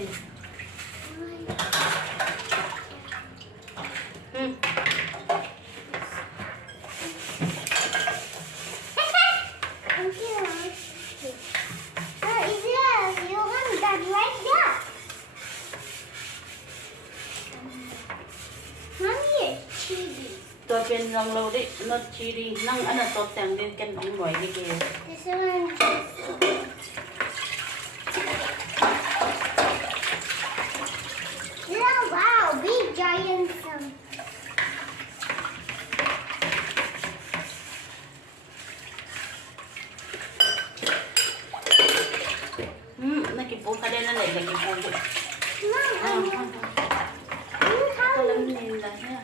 đây. Tôi bên lòng lâu đấy, nó chỉ đi năng ăn là tốt tàng lên cái nóng ngoài cái kia. Wow, big giant. Nó kịp bốn cái đây nó lại là kịp bốn đấy. Mom, Tôi làm nhìn là ha.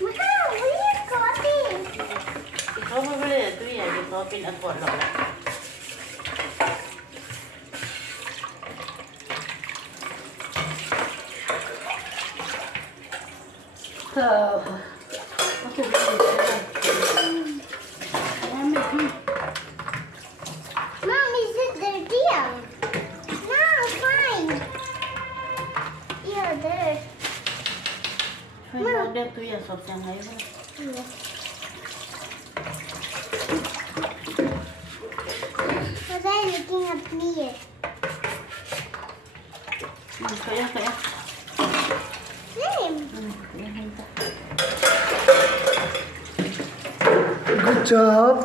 wow, we got this. Thì không có vấn đề tôi thì có bên ăn quạt lọ lại. Thở. Có thể Mom, is it dirty? No, fine. Yeah, there. Thôi nó đem tôi ở sọt chẳng ấy thôi. Are they looking at me? Khởi á. Same. Good job.